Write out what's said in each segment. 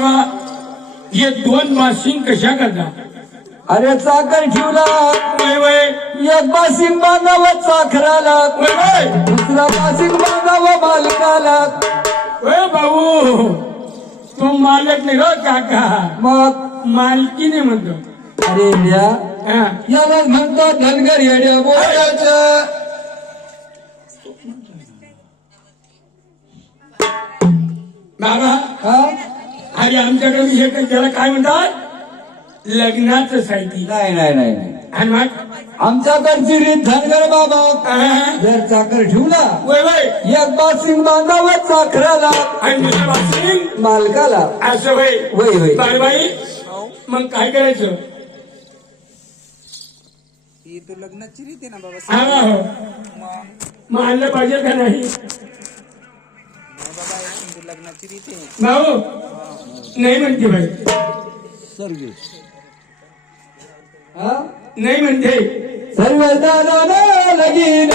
बाबा हे दोन मासिंग कशा करता? अरे चाकर ठेवला वय वय एक बासिंग बांधावं चाकराला, वय वय दुसरा बासिंग बांधावं मालकाला. वय भाऊ तो मालक नाही हो काका, मग मालकीने म्हणतो. अरे या हा. याला म्हणतात धनगर येड्या बोलायचं. बाबा हा? अरे आमच्याकडे हे त्याला काय म्हणतात लग्नाचं साहित्य. नाही नाही नाही नाही. आणि मग आमच्याकडची रीत धनगर बाबा हा. जर चाकर ठेवला वय वय एक बासिंग बांधावं चाकराला, आणि दुसरं मासिंग मालकाला. असं वय वय वय बाई मग काय करायचं? ही तर लग्नाची रीत आहे ना बाबा. हा हो मग आणलं पाहिजे का नाही? बाबा तुमची लग्नाची रीत आहे. भाऊ नाही म्हणते बाई, सर्विस हा नाही म्हणते. सर्व दादा लगीन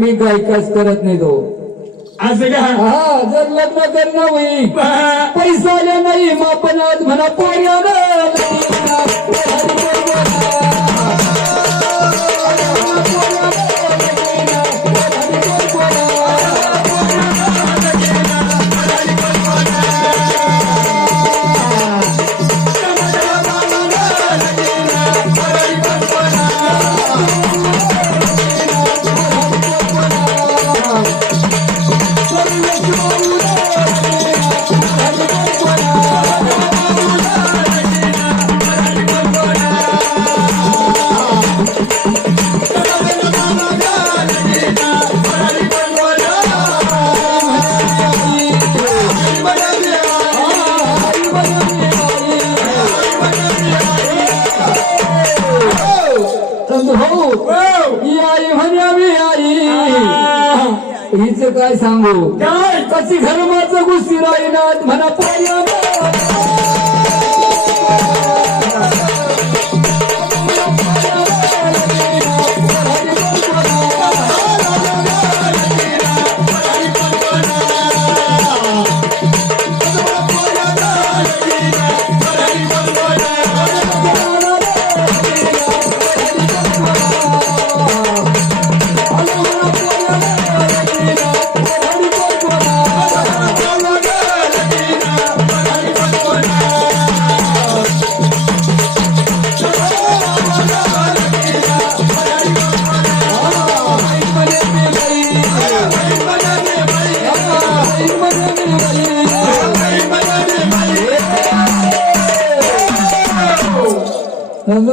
मी गायकाच करत नाही तो. असं का? हा जर लग्न करणं होईल पैसा आल्या नाही आपण आज म्हणा हिच काय सांगू काय? कशी धर्माचं गोष्टी राहिनात म्हणा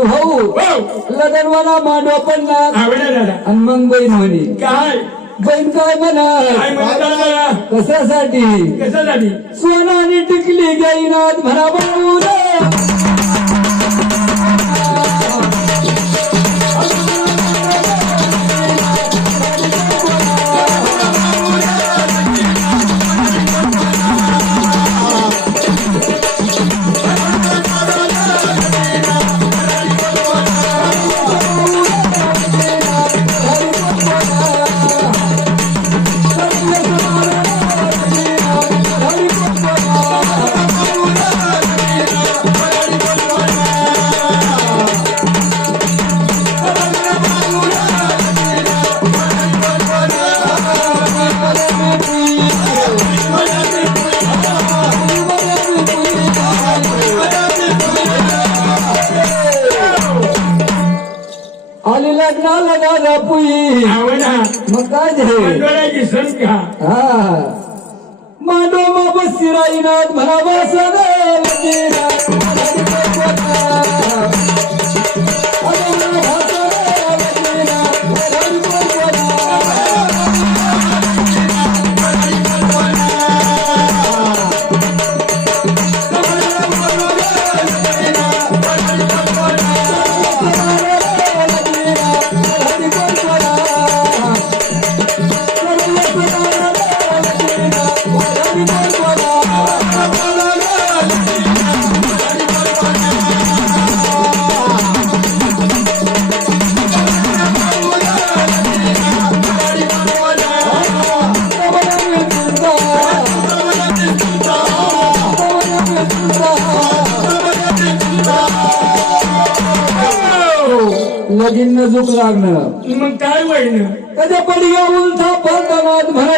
भाऊ लग्नवाला मांडवा पडला आणि मग बहीण म्हणे काय? बहीण काय काय म्हणा म्हणतात? कशासाठी कशासाठी? सोना आणि टिकली गाईनाथ म्हणा भाऊ आली लग्नाला दादा पुई आवडा मग काय झालं मंडळाची संख्या हा मांडो मा बसती राईनाथ म्हणा वासन लगीनाथ हरी कोणा लगीन नजूक लागणं मग काय वळणं कधी पडिया उलथा पडताना म्हणा